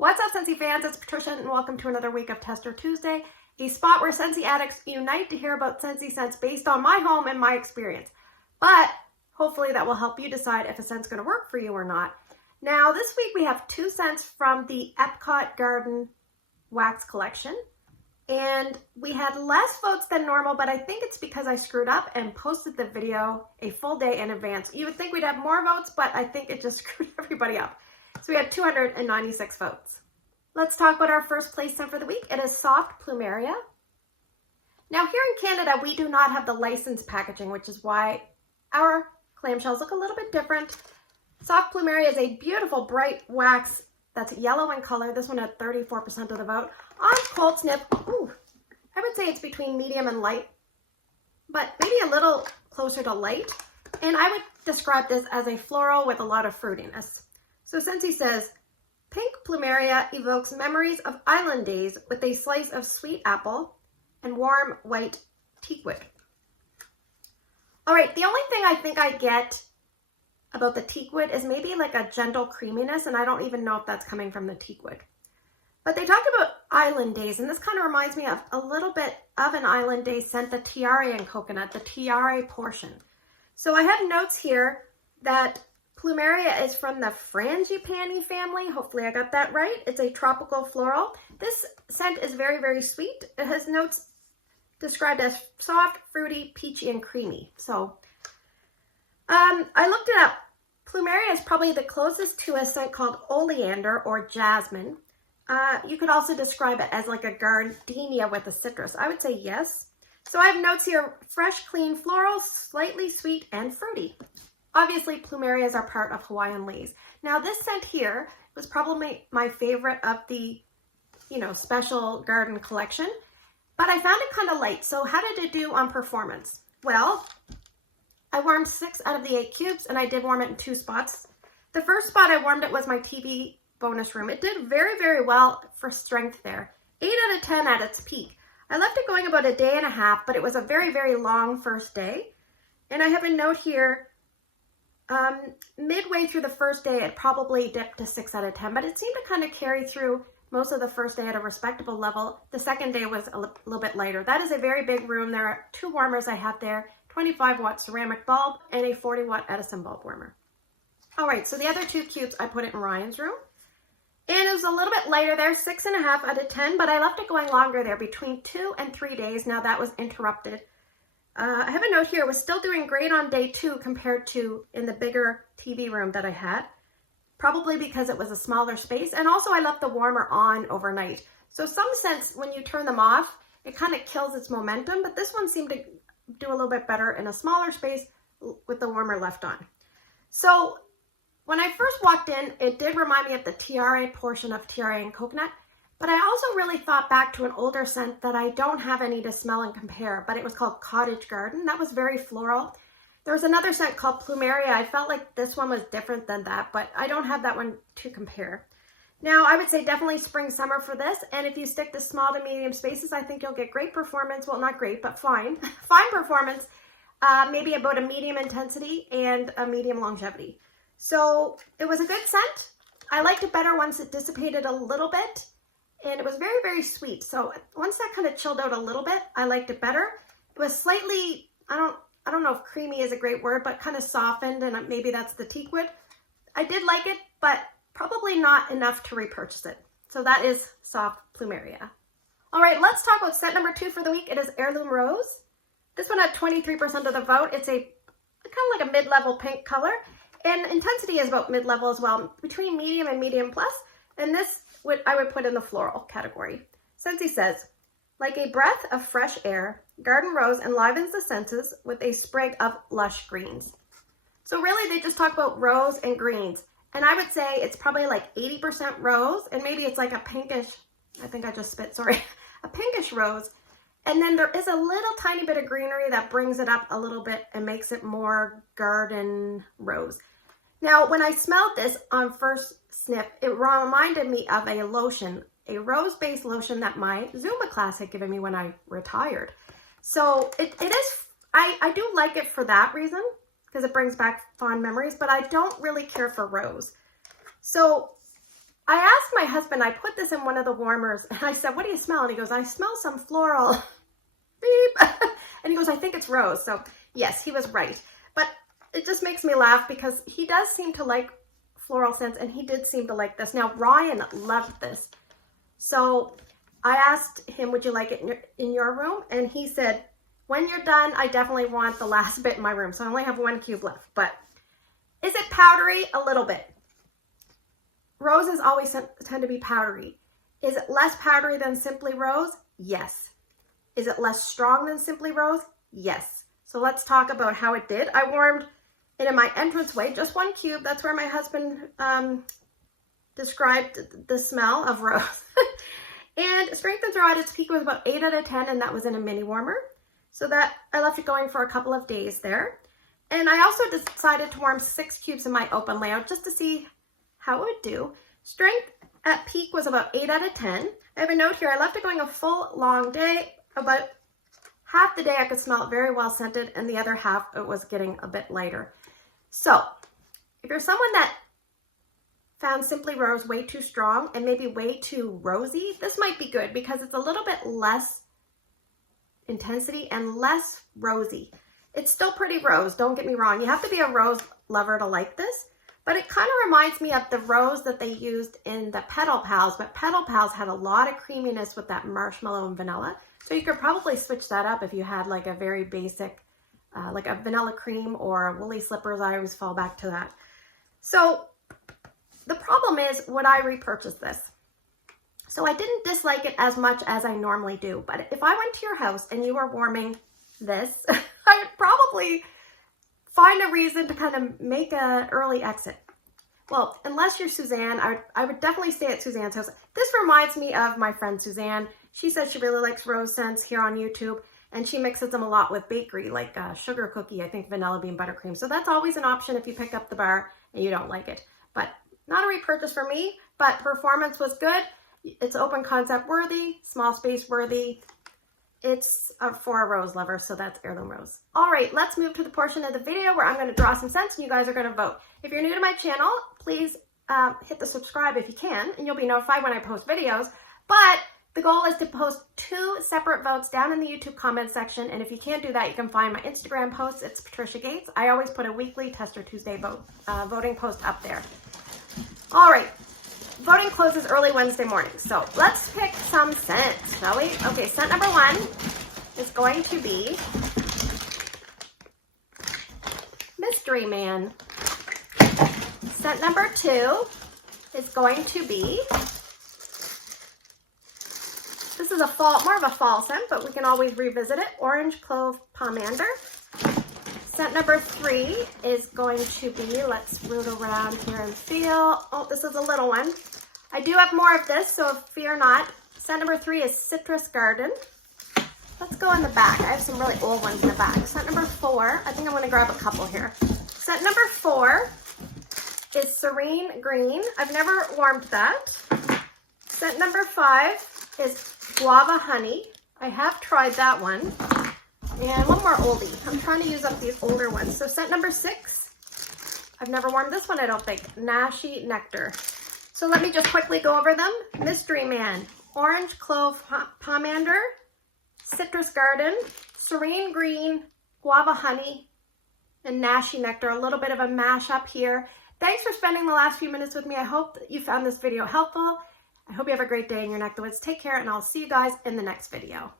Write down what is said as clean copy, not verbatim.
What's up, Scentsy fans? It's Patricia, and welcome to another week of Tester Tuesday, a spot where Scentsy addicts unite to hear about Scentsy scents based on my home and my experience. But hopefully that will help you decide if a scent's going to work for you or not. Now, this week we have two scents from the Epcot Garden Wax Collection. And we had less votes than normal, but I think it's because I screwed up and posted the video a full day in advance. You would think we'd have more votes, but I think it just screwed everybody up. So we had 296 votes. Let's talk about our first place scent for the week. It is Soft Plumeria. Now here in Canada, we do not have the licensed packaging, which is why our clamshells look a little bit different. Soft Plumeria is a beautiful bright wax that's yellow in color. This one had 34% of the vote. On cold sniff, ooh, I would say it's between medium and light, but maybe a little closer to light. And I would describe this as a floral with a lot of fruitiness. So Scentsy says, Pink Plumeria evokes memories of island days with a slice of sweet apple and warm white teakwood. All right, the only thing I think I get about the teakwood is maybe like a gentle creaminess, and I don't even know if that's coming from the teakwood. But they talk about island days, and this kind of reminds me of a little bit of an island day scent, the tiare and coconut, the tiare portion. So I have notes here that Plumeria is from the Frangipani family. Hopefully I got that right. It's a tropical floral. This scent is very, very sweet. It has notes described as soft, fruity, peachy, and creamy. So I looked it up. Plumeria is probably the closest to a scent called oleander or jasmine. You could also describe it as like a gardenia with a citrus. I would say yes. So I have notes here, fresh, clean, floral, slightly sweet, and fruity. Obviously, Plumerias are part of Hawaiian leaves. Now, this scent here was probably my favorite of the, special garden collection, but I found it kind of light. So how did it do on performance? Well, I warmed 6 out of the 8 cubes, and I did warm it in 2 spots. The first spot I warmed it was my TV bonus room. It did very, very well for strength there. 8 out of 10 at its peak. I left it going about a day and a half, but it was a very, very long first day. And I have a note here, midway through the first day, it probably dipped to 6 out of 10, but it seemed to kind of carry through most of the first day at a respectable level. The second day was a little bit lighter. That is a very big room. There are 2 warmers I have there, 25-watt ceramic bulb and a 40-watt Edison bulb warmer. All right, so the other 2 cubes, I put it in Ryan's room. And it was a little bit lighter there, 6.5 out of 10, but I left it going longer there, between 2 and 3 days. Now that was interrupted. I have a note here, it was still doing great on day 2 compared to in the bigger TV room that I had, probably because it was a smaller space. And also I left the warmer on overnight. So some scents, when you turn them off, it kind of kills its momentum, but this one seemed to do a little bit better in a smaller space with the warmer left on. So when I first walked in, it did remind me of the tiare portion of tiare and coconut, but I also really thought back to an older scent that I don't have any to smell and compare, but it was called Cottage Garden. That was very floral. There was another scent called Plumeria. I felt like this one was different than that, but I don't have that one to compare. Now, I would say definitely spring, summer for this, and if you stick to small to medium spaces, I think you'll get great performance. Well, not great, but fine. Fine performance, maybe about a medium intensity and a medium longevity. So it was a good scent. I liked it better once it dissipated a little bit. And it was very, very sweet. So once that kind of chilled out a little bit, I liked it better. It was slightly, I don't know if creamy is a great word, but kind of softened, and maybe that's the teakwood. I did like it, but probably not enough to repurchase it. So that is Soft Plumeria. All right, let's talk about scent number 2 for the week. It is Heirloom Rose. This one had 23% of the vote. It's a kind of like a mid-level pink color, and intensity is about mid-level as well, between medium and medium plus. And this I would put in the floral category. Scentsy says, like a breath of fresh air, Garden Rose enlivens the senses with a sprig of lush greens. So really they just talk about rose and greens. And I would say it's probably like 80% rose, and maybe it's like a pinkish, I think I just spit, sorry, a pinkish rose. And then there is a little tiny bit of greenery that brings it up a little bit and makes it more garden rose. Now, when I smelled this on first sniff, it reminded me of a lotion, a rose-based lotion that my Zumba class had given me when I retired. So it is, I do like it for that reason, because it brings back fond memories, but I don't really care for rose. So I asked my husband, I put this in one of the warmers, and I said, what do you smell? And he goes, I smell some floral. Beep. And he goes, I think it's rose. So yes, he was right. But it just makes me laugh because he does seem to like floral scents, and he did seem to like this. Now, Ryan loved this. So I asked him, would you like it in your room? And he said, when you're done, I definitely want the last bit in my room. So I only have 1 cube left. But is it powdery? A little bit. Roses always tend to be powdery. Is it less powdery than Simply Rose? Yes. Is it less strong than Simply Rose? Yes. So let's talk about how it did. I warmed it in my entranceway, just 1 cube. That's where my husband described the smell of rose. And strength and throw at its peak was about 8 out of 10, and that was in a mini warmer. So that I left it going for a couple of days there. And I also decided to warm 6 cubes in my open layout just to see how it would do. Strength at peak was about 8 out of 10. I have a note here. I left it going a full long day. About half the day I could smell it very well scented, and the other half it was getting a bit lighter. So if you're someone that found Simply Rose way too strong and maybe way too rosy, this might be good because it's a little bit less intensity and less rosy. It's still pretty rose, don't get me wrong. You have to be a rose lover to like this, but it kind of reminds me of the rose that they used in the Petal Pals, but Petal Pals had a lot of creaminess with that marshmallow and vanilla. So you could probably switch that up if you had like a very basic, like a vanilla cream or woolly slippers. I always fall back to that. So the problem is, would I repurchase this? So I didn't dislike it as much as I normally do, but if I went to your house and you were warming this, I'd probably find a reason to kind of make an early exit. Well, unless you're Suzanne, I would definitely stay at Suzanne's house. This reminds me of my friend Suzanne. She says she really likes rose scents here on YouTube, and she mixes them a lot with bakery, like sugar cookie, I think vanilla bean buttercream. So that's always an option if you pick up the bar and you don't like it. But not a repurchase for me, but performance was good. It's open concept worthy, small space worthy. It's for a rose lover, so that's Heirloom Rose. All right, let's move to the portion of the video where I'm going to draw some scents and you guys are going to vote. If you're new to my channel, please hit the subscribe if you can, and you'll be notified when I post videos. But the goal is to post 2 separate votes down in the YouTube comment section, and if you can't do that, you can find my Instagram posts. It's Patricia Gates. I always put a weekly Tester Tuesday voting post up there. All right. Voting closes early Wednesday morning, so let's pick some scents, shall we? Okay, scent number 1 is going to be Mystery Man. Scent number 2 is going to be, this is a fall, more of a fall scent, but we can always revisit it, Orange Clove Pomander. Scent number 3 is going to be, let's root around here and feel. Oh, this is a little one. I do have more of this, so fear not. Scent number 3 is Citrus Garden. Let's go in the back. I have some really old ones in the back. Scent number 4, I think I'm going to grab a couple here. Scent number 4 is Serene Green. I've never warmed that. Scent number 5 is Guava Honey. I have tried that one. And one more oldie. I'm trying to use up these older ones. So scent number 6, I've never warmed this one, I don't think. Nashi Nectar. So let me just quickly go over them. Mystery Man, Orange Clove Pomander, Citrus Garden, Serene Green, Guava Honey, and Nashi Nectar. A little bit of a mashup here. Thanks for spending the last few minutes with me. I hope that you found this video helpful. I hope you have a great day in your neck of the woods. Take care, and I'll see you guys in the next video.